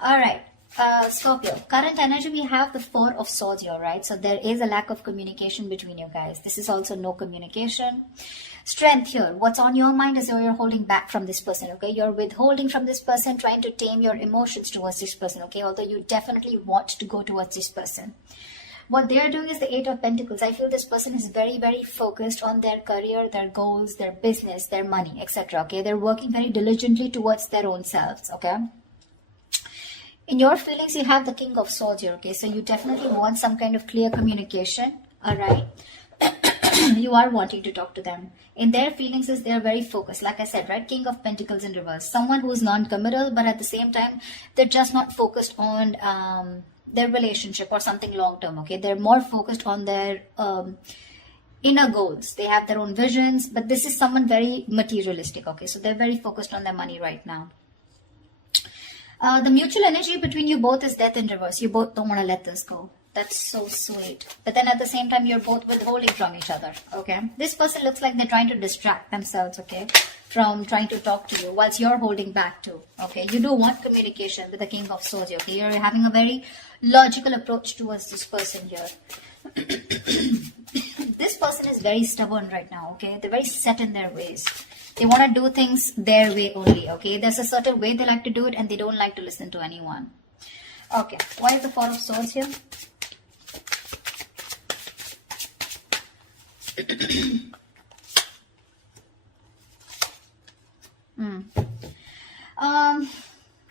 All right. Scorpio, current energy, we have the Four of Swords here, right? So there is a lack of communication between you guys. This is also no communication. Strength here. What's on your mind is you're holding back from this person, okay? You're withholding from this person, trying to tame your emotions towards this person, okay? Although you definitely want to go towards this person. What they're doing is the Eight of Pentacles. I feel this person is very, very focused on their career, their goals, their business, their money, etc. Okay, they're working very diligently towards their own selves. Okay. In your feelings, you have the King of Swords here. Okay, so you definitely want some kind of clear communication. All right. You are wanting to talk to them. In their feelings, is they're very focused. Like I said, right? King of Pentacles in reverse. Someone who's non-committal, but at the same time, they're just not focused on their relationship or something long term. Okay, they're more focused on their inner goals. They have their own visions, but this is someone very materialistic. Okay, so they're very focused on their money right now. The mutual energy between you both is death in reverse. You both don't want to let this go. That's so sweet. But then at the same time, you're both withholding from each other. Okay, this person looks like they're trying to distract themselves, okay, from trying to talk to you, whilst you're holding back too. Okay, you do want communication with the King of Swords. Okay, you're having a very logical approach towards this person here. This person is very stubborn right now. Okay, they're very set in their ways. They want to do things their way only. Okay, there's a certain way they like to do it, and they don't like to listen to anyone. Okay, why is the Four of Swords here?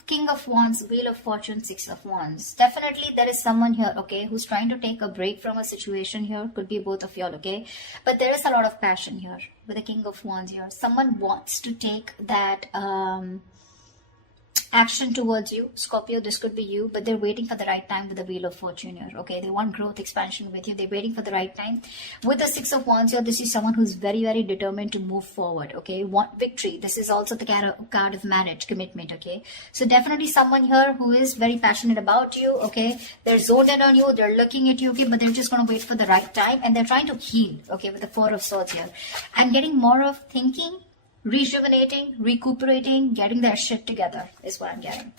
King of Wands, Wheel of Fortune, Six of Wands. Definitely there is someone here, okay, who's trying to take a break from a situation here. Could be both of y'all, okay? But there is a lot of passion here with the King of Wands here. Someone wants to take that action towards you. Scorpio, this could be you, but they're waiting for the right time with the Wheel of Fortune here. Okay, they want growth, expansion with you. They're waiting for the right time. With the Six of Wands here, this is someone who's very, very determined to move forward. Okay, want victory. This is also the card of marriage, commitment. Okay, so definitely someone here who is very passionate about you. Okay, they're zoned in on you. They're looking at you. Okay, but they're just going to wait for the right time, and they're trying to heal. Okay, with the Four of Swords here, I'm getting more of thinking, rejuvenating, recuperating, getting their shit together is what I'm getting.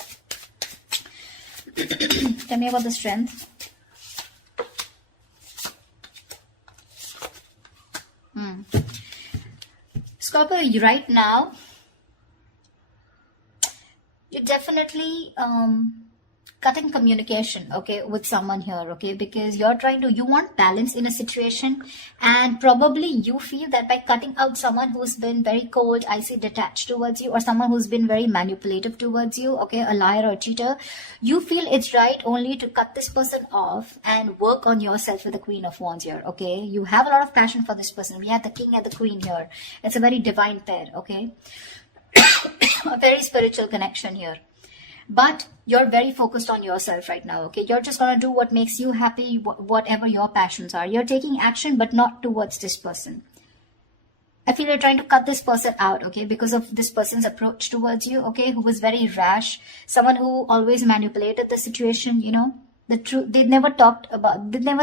Tell me about the strength. Scorpio, right now, you're definitely cutting communication, okay, with someone here, okay, because you want balance in a situation, and probably you feel that by cutting out someone who's been very cold, icy, detached towards you, or someone who's been very manipulative towards you, okay, a liar or a cheater, you feel it's right only to cut this person off and work on yourself with the Queen of Wands here, okay. You have a lot of passion for this person. We have the King and the Queen here. It's a very divine pair, okay. A very spiritual connection here. But you're very focused on yourself right now, okay? You're just going to do what makes you happy, whatever your passions are. You're taking action, but not towards this person. I feel you're trying to cut this person out, okay? Because of this person's approach towards you, okay? Who was very rash. Someone who always manipulated the situation, you know? The truth, they never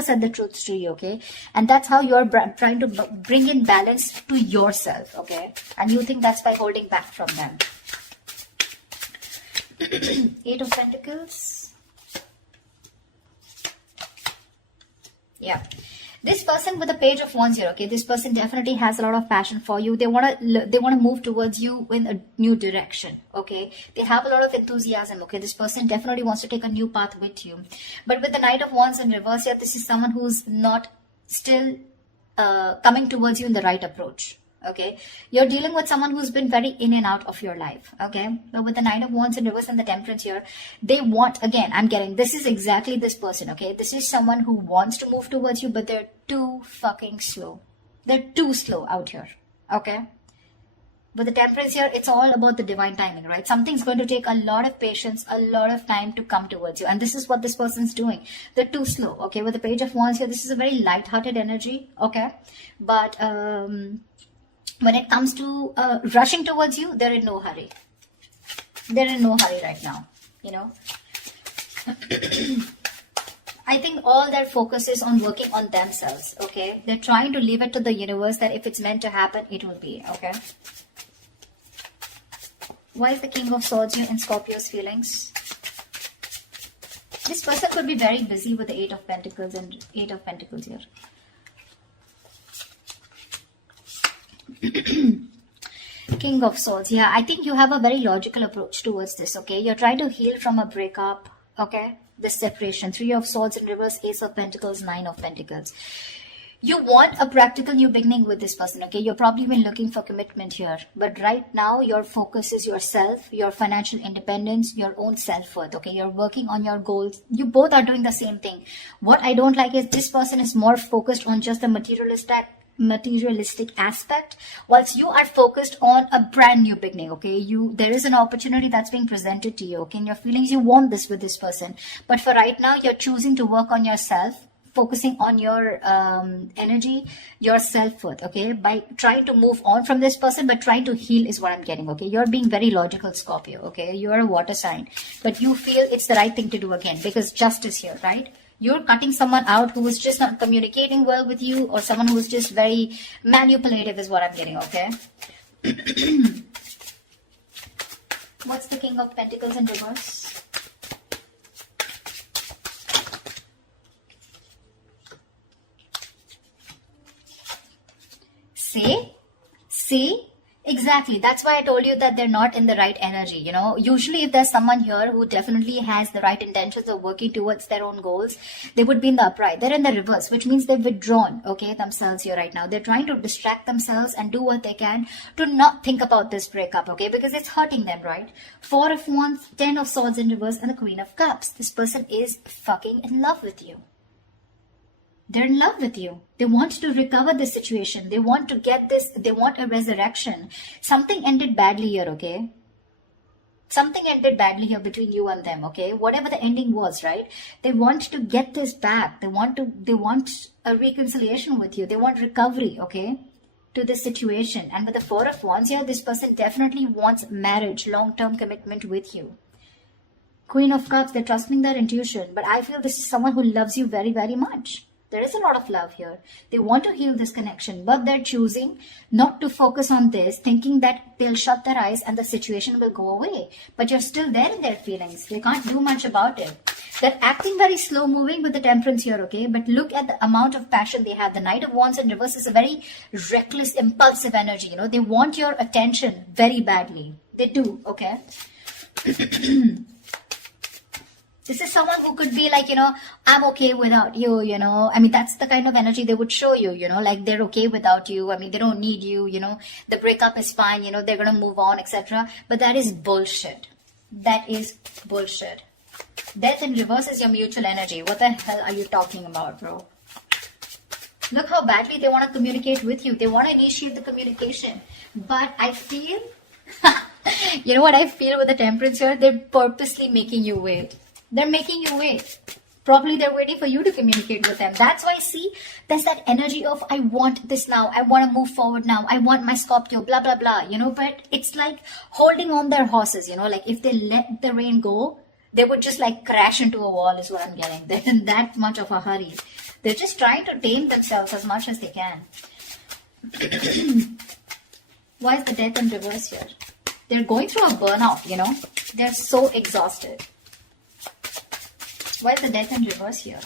said the truth to you, okay? And that's how you're trying to bring in balance to yourself, okay? And you think that's by holding back from them. Eight of Pentacles. Yeah, this person with the Page of Wands here, okay, this person definitely has a lot of passion for you. They want to move towards you in a new direction, okay. They have a lot of enthusiasm, okay. This person definitely wants to take a new path with you. But with the Knight of Wands in reverse here, this is someone who's not still coming towards you in the right approach. Okay, you're dealing with someone who's been very in and out of your life. Okay, but with the Knight of Wands in reverse and the Temperance here, they want, again, I'm getting, this is exactly this person. Okay, this is someone who wants to move towards you, but they're too fucking slow. They're too slow out here. Okay, with the Temperance here, it's all about the divine timing, right? Something's going to take a lot of patience, a lot of time to come towards you, and this is what this person's doing. They're too slow. Okay, with the Page of Wands here, this is a very light-hearted energy. Okay, but when it comes to rushing towards you, they're in no hurry. They're in no hurry right now, you know. I think all their focus is on working on themselves, okay. They're trying to leave it to the universe that if it's meant to happen, it will be, okay. Why is the King of Swords here in Scorpio's feelings? This person could be very busy with the Eight of Pentacles and Eight of Pentacles here. King of Swords. Yeah, I think you have a very logical approach towards this, okay? You're trying to heal from a breakup, okay? This separation. Three of Swords in reverse, Ace of Pentacles, Nine of Pentacles. You want a practical new beginning with this person, okay? You're probably been looking for commitment here. But right now, your focus is yourself, your financial independence, your own self-worth, okay? You're working on your goals. You both are doing the same thing. What I don't like is this person is more focused on just the materialistic aspect, whilst you are focused on a brand new beginning, okay? There is an opportunity that's being presented to you, okay? In your feelings, you want this with this person. But for right now, you're choosing to work on yourself, focusing on your energy, your self-worth, okay? By trying to move on from this person, but trying to heal is what I'm getting, okay? You're being very logical, Scorpio, okay? You're a water sign, but you feel it's the right thing to do again because justice here, right? You're cutting someone out who is just not communicating well with you, or someone who is just very manipulative is what I'm getting, okay? What's the King of Pentacles in reverse? See? Exactly. That's why I told you that they're not in the right energy, you know. Usually if there's someone here who definitely has the right intentions of working towards their own goals, they would be in the upright. They're in the reverse, which means they've withdrawn, okay, themselves here right now. They're trying to distract themselves and do what they can to not think about this breakup, okay, because it's hurting them, right? Four of Wands, Ten of Swords in reverse, and the Queen of Cups. This person is fucking in love with you. They're in love with you. They want to recover this situation. They want to get this. They want a resurrection. Something ended badly here, okay? Something ended badly here between you and them, okay? Whatever the ending was, right? They want to get this back. They want a reconciliation with you. They want recovery, okay? To this situation. And with the Four of Wands here, this person definitely wants marriage, long-term commitment with you. Queen of Cups, they're trusting their intuition. But I feel this is someone who loves you very, very much. There is a lot of love here. They want to heal this connection, but they're choosing not to focus on this, thinking that they'll shut their eyes and the situation will go away. But you're still there in their feelings. They can't do much about it. They're acting very slow moving with the Temperance here, okay? But look at the amount of passion they have. The Knight of Wands in reverse is a very reckless, impulsive energy, you know? They want your attention very badly. They do, okay? This is someone who could be like, you know, I'm okay without you, you know. I mean, that's the kind of energy they would show you, you know, like they're okay without you. I mean, they don't need you, you know. The breakup is fine, you know, they're going to move on, etc. But that is bullshit. That is bullshit. Death in reverse is your mutual energy. What the hell are you talking about, bro? Look how badly they want to communicate with you. They want to initiate the communication. But I feel, you know what I feel with the Temperance here? They're purposely making you wait. They're making you wait. Probably they're waiting for you to communicate with them. That's why, see, there's that energy of, I want this now. I want to move forward now. I want my Scorpio, blah, blah, blah. You know, but it's like holding on their horses, you know, like if they let the rain go, they would just like crash into a wall is what I'm getting. They're in that much of a hurry. They're just trying to tame themselves as much as they can. Why is the Death in reverse here? They're going through a burnout, you know. They're so exhausted. Why is the Death in reverse here?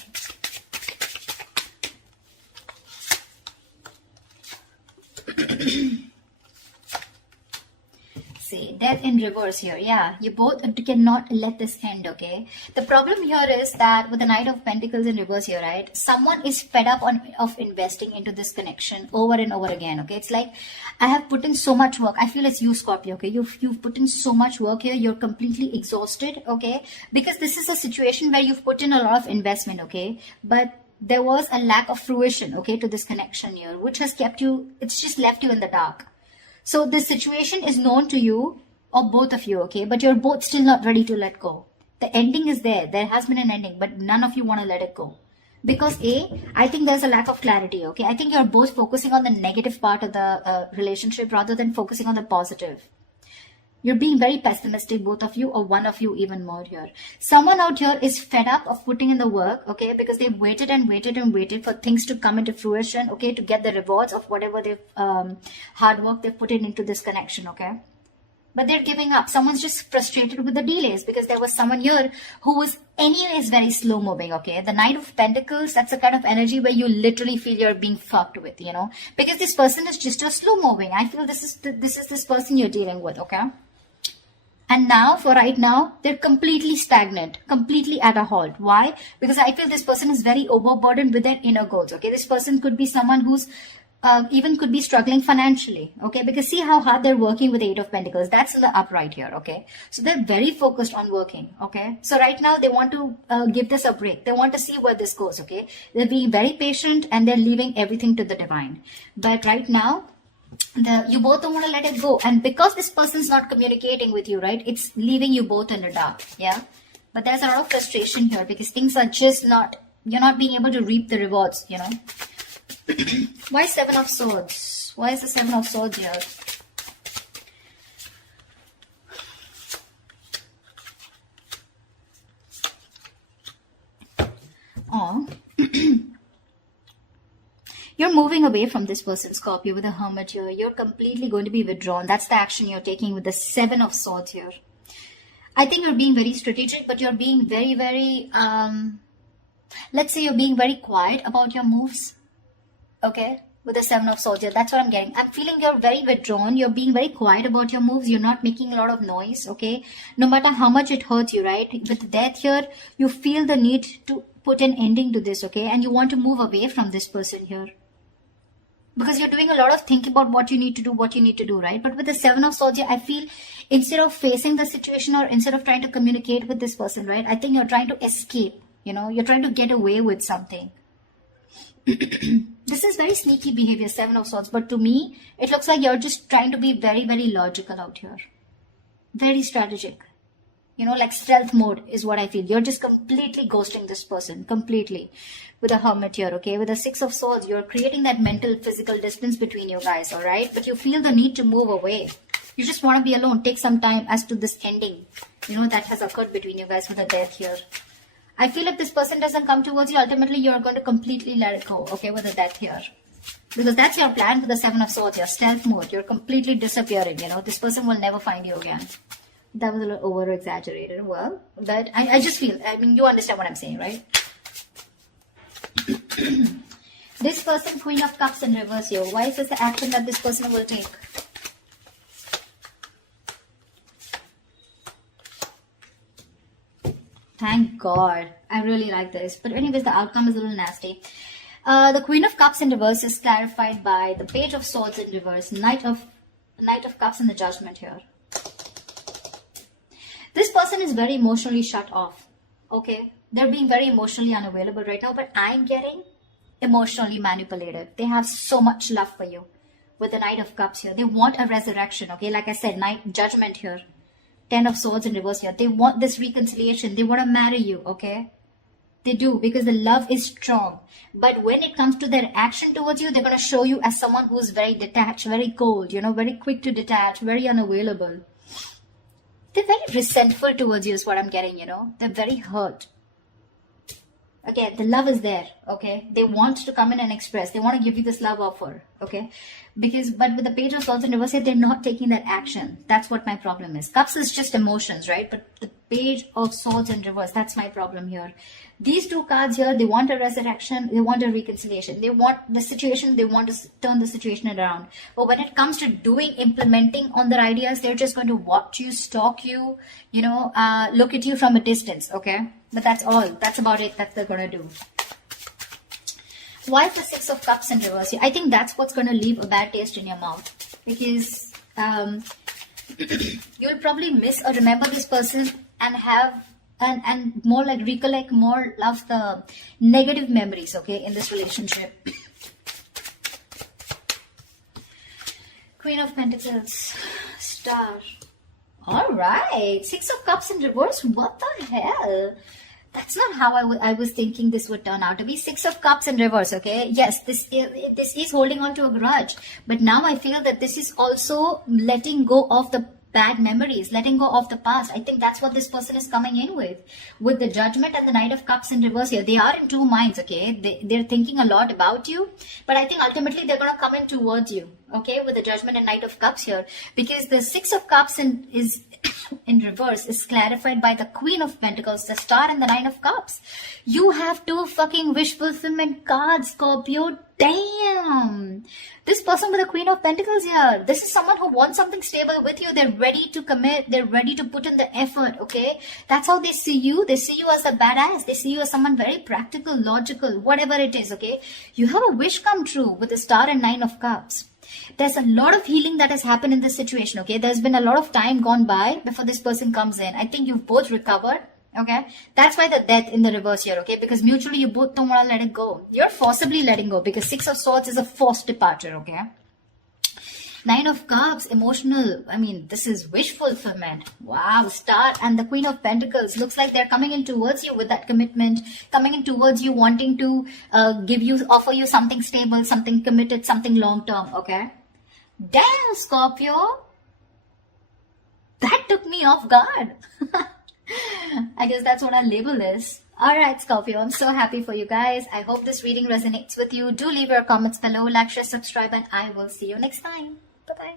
See, Death in reverse here. Yeah, you both cannot let this end, okay? The problem here is that with the Knight of Pentacles in reverse here, right? Someone is fed up of investing into this connection over and over again, okay? It's like, I have put in so much work. I feel it's you, Scorpio, okay? You've put in so much work here. You're completely exhausted, okay? Because this is a situation where you've put in a lot of investment, okay? But there was a lack of fruition, okay, to this connection here, which has kept you, it's just left you in the dark. So this situation is known to you, or both of you, okay? But you're both still not ready to let go. The ending is there. There has been an ending, but none of you want to let it go. Because I think there's a lack of clarity, okay? I think you're both focusing on the negative part of the relationship rather than focusing on the positive. You're being very pessimistic, both of you, or one of you even more here. Someone out here is fed up of putting in the work, okay? Because they've waited and waited and waited for things to come into fruition, okay? To get the rewards of whatever they've, hard work they've put into this connection, okay? but they're giving up. Someone's just frustrated with the delays because there was someone here who was anyways very slow moving. Okay, the Knight of Pentacles, that's the kind of energy where you literally feel you're being fucked with, you know, because this person is just a slow moving. I feel this is this person you're dealing with. Okay, and now, for right now, they're completely stagnant, completely at a halt. Why? Because I feel this person is very overburdened with their inner goals. Okay, this person could be someone who's even could be struggling financially. Okay, because see how hard they're working with the Eight of Pentacles. That's in the upright here. Okay, so they're very focused on working. Okay, so right now they want to give this a break. They want to see where this goes. Okay, they're being very patient and they're leaving everything to the divine. But right now, you both don't want to let it go, and because this person's not communicating with you, right, it's leaving you both in the dark. Yeah, but there's a lot of frustration here because things are just not, you're not being able to reap the rewards, you know. Why Seven of Swords? Why is the Seven of Swords here? Oh. You're moving away from this person, Scorpio, with the Hermit here. You're completely going to be withdrawn. That's the action you're taking with the Seven of Swords here. I think you're being very strategic, but you're being very, very, let's say you're being very quiet about your moves. Okay, with the Seven of Swords here. That's what I'm getting. I'm feeling you're very withdrawn. You're being very quiet about your moves. You're not making a lot of noise. Okay, no matter how much it hurts you, right? With the Death here, you feel the need to put an ending to this. Okay, and you want to move away from this person here. Because you're doing a lot of thinking about what you need to do, right? But with the Seven of Swords here, I feel instead of facing the situation or instead of trying to communicate with this person, right? I think you're trying to escape, you know, you're trying to get away with something. This is very sneaky behavior, Seven of Swords. But to me, it looks like you're just trying to be very, very logical out here. Very strategic. You know, like stealth mode is what I feel. You're just completely ghosting this person. Completely. With the Hermit here, okay? With the Six of Swords, you're creating that mental, physical distance between you guys, alright? But you feel the need to move away. You just want to be alone. Take some time as to this ending, you know, that has occurred between you guys with the Death here. I feel if this person doesn't come towards you, ultimately you're going to completely let it go, okay, with the Death here. Because that's your plan for the Seven of Swords here. Stealth mode. You're completely disappearing, you know. This person will never find you again. That was a little over-exaggerated. Well, but I just feel, I mean, you understand what I'm saying, right? This person, Queen of Cups in reverse here. Why is this the action that this person will take? Thank God. I really like this. But anyways, the outcome is a little nasty. The Queen of Cups in reverse is clarified by the Page of Swords in reverse. Knight of Cups in the Judgment here. This person is very emotionally shut off. Okay? They're being very emotionally unavailable right now, but I'm getting emotionally manipulated. They have so much love for you. With the Knight of Cups here. They want a resurrection. Okay? Like I said, Judgment here. Ten of Swords in reverse here. They want this reconciliation. They want to marry you. Okay? They do, because the love is strong. But when it comes to their action towards you, they're going to show you as someone who's very detached, very cold, you know, very quick to detach, very unavailable. They're very resentful towards you is what I'm getting, you know. They're very hurt. Again, the love is there, okay? They want to come in and express. They want to give you this love offer, okay? But with the Page of Swords in reverse, they're not taking that action. That's what my problem is. Cups is just emotions, right? But the Page of Swords in reverse, that's my problem here. These two cards here, they want a resurrection, they want a reconciliation. They want the situation, they want to turn the situation around. But when it comes to implementing on their ideas, they're just going to watch you, stalk you, you know, look at you from a distance, okay? But that's all. That's about it that they're going to do. Why the Six of Cups in reverse? I think that's what's going to leave a bad taste in your mouth. Because you'll probably miss or remember this person and have and more like recollect more of the negative memories, okay, in this relationship. Queen of Pentacles, Star. Alright, Six of Cups in reverse. What the hell? That's not how I was thinking this would turn out to be. Six of Cups in reverse, okay? Yes, this is holding on to a grudge. But now I feel that this is also letting go of the bad memories, letting go of the past. I think that's what this person is coming in with. With the Judgment and the Knight of Cups in reverse here. They are in two minds, okay? They're thinking a lot about you. But I think ultimately they're going to come in towards you, okay, with the Judgment and Knight of Cups here, because the Six of Cups is in reverse is clarified by the Queen of Pentacles, the Star, and the Nine of Cups. You have 2 fucking wish fulfillment cards, Scorpio. Damn! This person with the Queen of Pentacles here, this is someone who wants something stable with you. They're ready to commit. They're ready to put in the effort, okay? That's how they see you. They see you as a badass. They see you as someone very practical, logical, whatever it is, okay? You have a wish come true with the Star and Nine of Cups. There's a lot of healing that has happened in this situation, okay? There's been a lot of time gone by before this person comes in. I think you've both recovered, okay? That's why the Death in the reverse here, okay? Because mutually you both don't want to let it go. You're forcibly letting go because Six of Swords is a forced departure, okay? Nine of Cups, emotional. I mean, this is wish fulfillment. Wow, Star and the Queen of Pentacles. Looks like they're coming in towards you with that commitment. Coming in towards you, wanting to offer you something stable, something committed, something long-term, okay? Damn, Scorpio. That took me off guard. I guess that's what our label is. Alright, Scorpio, I'm so happy for you guys. I hope this reading resonates with you. Do leave your comments below, like, share, subscribe, and I will see you next time. Bye-bye.